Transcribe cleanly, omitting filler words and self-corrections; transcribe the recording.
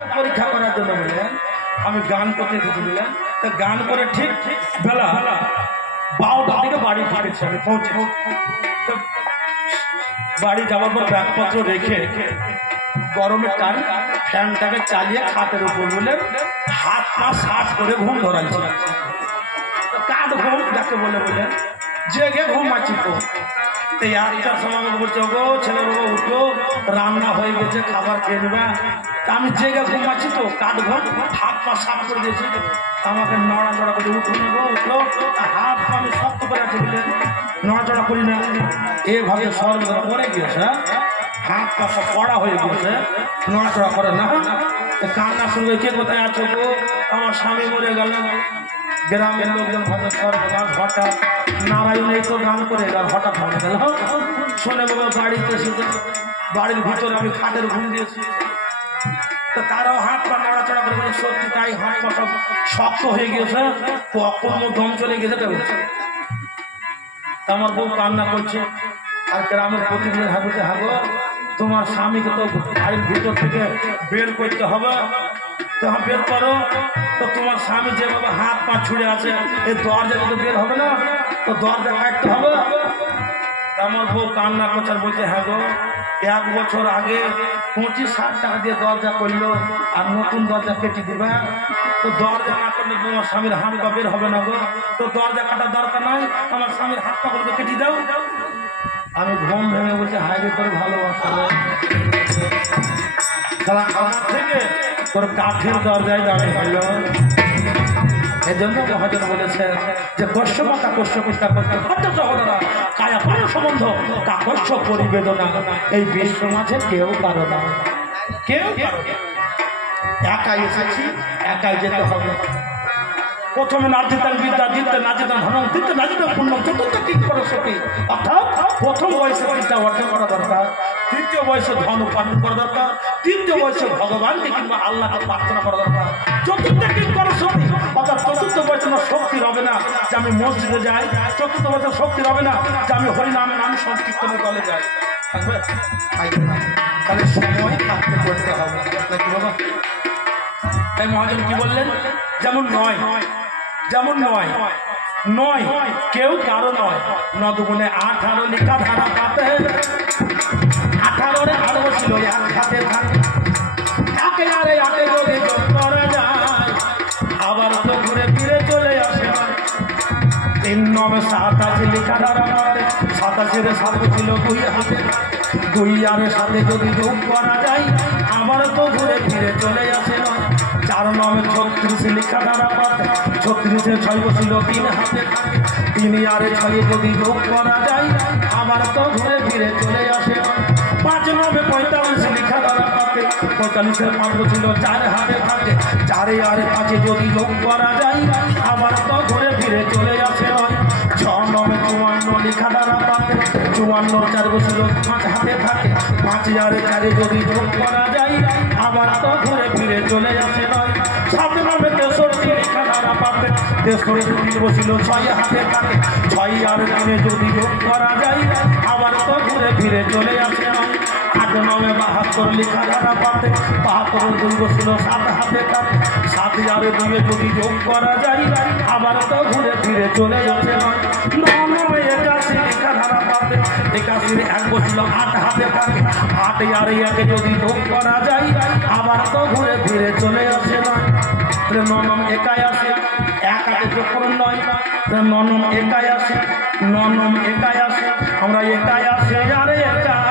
পরীক্ষা করার জন্য বললেন আমি গান করতে এসেছি বললেন। তা গান করে ঠিক বেলা 12টার দিকে বাড়ি ফিরেছি আমি পৌঁছে। বাড়ি যাওয়ার পর ব্যাগপত্র রেখে গরমের টাইম ফ্যানটাকে চালিয়ে খাটের উপর বললেন হাত পা শার্ট করে ঘুম ধরাচ্ছি। কাঠ ঘুম যাকে বলে বললেন জেগে ঘুমাচ্ছি। তো এই 8টার সময় আমাকে বলছে গো ছেলে বাবা উঠো রান্না হয়ে গেছে খাবার খেয়ে নেবা। তা আমি জেগে ঘুমাচ্ছি তো কাঠ ঘুম হাত পা সাফ করে দিয়েছি। আমাকে নড়াচড়া করে উঠো না গো উঠলো হাত পা আমি শক্ত করে আছে বললেন নড়াচড়া করি না। এভাবে স্বর্গ পড়ে গিয়েছে হাত পা সব পড়া হয়ে গিয়েছে নড়াচড়া করে না। কান্না শুনবে কে কোথায় আছো গো আমার স্বামী মরে গেল। গ্রামের লোকজন হঠাৎ সর্বনাশ হঠাৎ নারায়ণ এই তো গান করে আর হঠাৎ মরে গেল। শোনে বাবা বাড়িতে এসে বাড়ির ভিতরে আমি খাটের ঘুম দিয়েছি। তো তারাও হাত পা নড়াচড়া করে বলে সত্যি তাই হাত পা সব শক্ত হয়ে গিয়েছে কখন দম চলে গেছে কেউ। আমার বউ কান্না করছে আর গ্রামের প্রতিদিন হাগুতে হাগো তোমার স্বামীকে তো বাড়ির ভিতর থেকে বের করতে হবে। তখন বের করো তো তোমার স্বামী যেভাবে হাত পা ছুড়ে আছে এই দরজা তো বের হবে না তো দরজা কাটতে হবে। আমার বউ কান্না করছে আর বলছে হ্যাঁ গো 1 বছর আগে 25-60 টাকা দিয়ে দরজা করলো আর নতুন দরজা কেটে দিবা। তো দরজা না করলে তোমার স্বামীর হাত পা বের হবে না গো। তো দরজা কাটার দরকার নাই আমার স্বামীর হাত পা গুলোকে কেটে দাও। আমি ঘুম ভেঙে বলছি হাইরে করে ভালোবাসা সারা আমার থেকে তোর কাঠের দরজায় দাঁড়িয়ে গেল। এই জন্য মহাজন বলেছেন যে কশ্যপতা কশ্যপিতা করতে সহোদরা কায়া পার সম্বন্ধ কাকস্য পরিবেদনা এই বিশ্ব মাঝে কেউ কারো না কেউ একাই এসেছি একাই যেতে হবে। প্রথমে নাজিতান বিদ্যা দিতে নাজিতান ধন দিতে নাজিতান পূর্ণ চতুর্থ ঠিক করো সত্যি অর্থাৎ প্রথম বয়সে বিদ্যা অর্জন করা দরকার, তৃতীয় বয়সে ধন উপার্জন করা দরকার, তৃতীয় বয়সে ভগবানকে কিংবা আল্লাহকে প্রার্থনা করা দরকার, চতুর্থ ঠিক করো সত্যি অর্থাৎ চতুর্থ বয়সে শক্তি হবে না যে আমি মসজিদে যাই, চতুর্থ বয়সে শক্তি হবে না যে আমি হরিনাম নাম সংকীর্তনের দলে যাই। তাহলে সময় থাকতে করতে হবে নাকি বাবা? তাই মহাজন কি বললেন যেমন নয় যেমন নয় নয় কেউ কারো নয় 9 গুণে 18 লিখা ধারা পাতে 18 আরো ছিল এক হাতে থাকে একে আরে আটে যদি যোগ করা যায় আবার তো ঘুরে ফিরে চলে আসে। 3 9 87 লিখা ধারা পাতে 87 সাথে ছিল 2 হাতে 2 আরে সাথে যদি যোগ করা যায় আবার তো ঘুরে ফিরে চলে আসে। 4 9 36 লিখা ধারা পাতে 36 6 ছিল 3 হাতে 3 আরে 6 যদি যোগ করা যায় আবার তো ঘুরে ফিরে চলে আসে। 5 9 45 লিখা ধারা পাতে 45 মাত্র ছিল 4 হাতে থাকে 4 আরে 5 যদি যোগ করা যায় আবার তো ঘুরে ফিরে চলে আসে। 6 9 54 লিখা ধারা পাতে 54 4 ছিল 5 হাতে থাকে 5 আরে 4 যদি যোগ করা যায় আবার তো ঘুরে ফিরে চলে আসে। 7 9 63 লিখা ধারা পাতে 63 ছিল 6 হাতে থাকে 6 আর 3 যদি যোগ করা যায় আবার তো ঘুরে ফিরে চলে আসে। 8 9 72 লিখা ধারা পাতে 72 ছিল 7 হাতে থাকে 7 আর 2 যদি যোগ করা যায় আবার তো ঘুরে ফিরে চলে আসে। 9 9 81 লিখা ধারা পাতে 81 1 ছিল 8 হাতে থাকে 8 আর 1 যদি যোগ করা যায় আবার তো ঘুরে ফিরে চলে আসে। 9 9 81 এক হাতে যোগ করুন 9 9 9 81 9 9 81 আমরা 81 আর 81